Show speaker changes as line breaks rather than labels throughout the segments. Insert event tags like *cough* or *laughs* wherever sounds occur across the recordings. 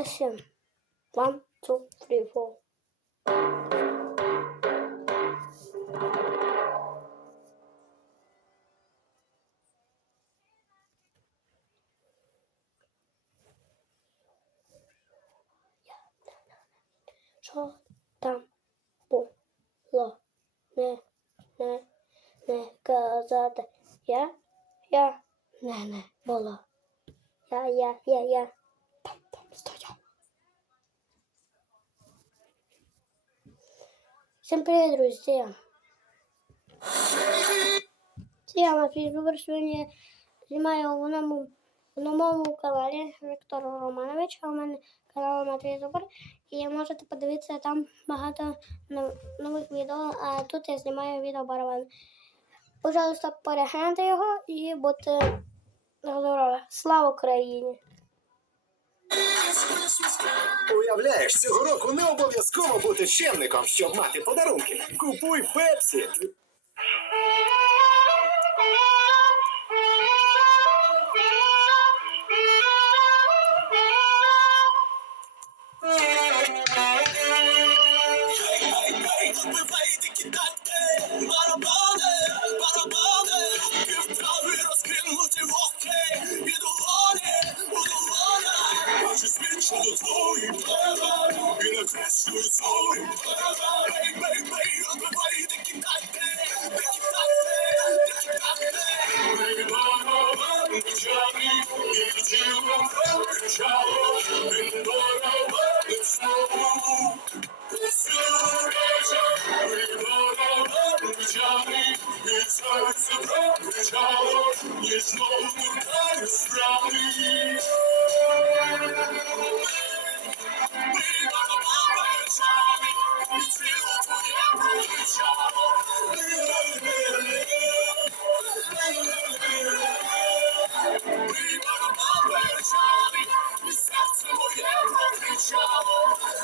Дальше. One, two, three, four. Що там було? Не, не, не казати. Я, я, не, не було. Я, я, я, я. Там, там стояв. Всім привіт, друзі, це я. Матвій Зубер, сьогодні знімаю в новому каналі Віктор Романович, а у мене канал Матвій Зубер. І можете подивитися там багато нов- нових відео, а тут я знімаю відео барабан. Пожалуйста, перегляньте його і будьте здорові. Слава Україні!
Уявляєш, цього року не обов'язково бути чемником, щоб мати подарунки. Купуй Пепсі.
Вбивайте кидати, барабани, тілом кричало, він барабан знову. Серце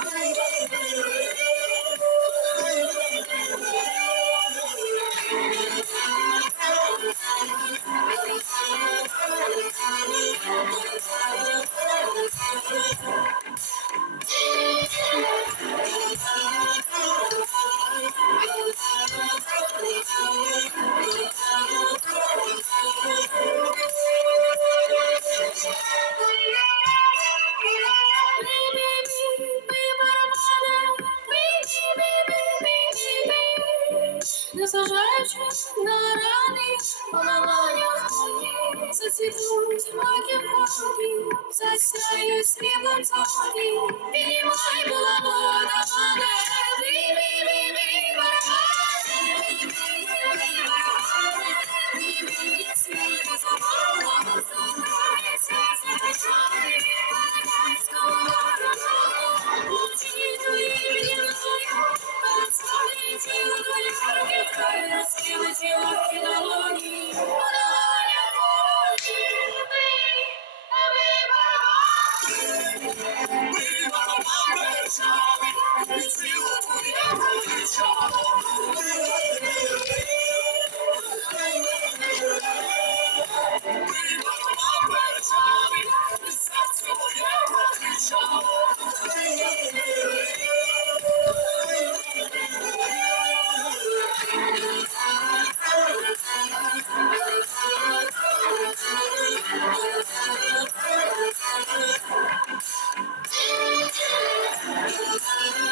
Thank you.
Незважаючи на рани, поламання мої, зацвітуть маки крові, засяють сріблом зорі, піднімай була вода мене, бі-бі-бі-бі, барабани,
барабан бережали, Thank *laughs* you.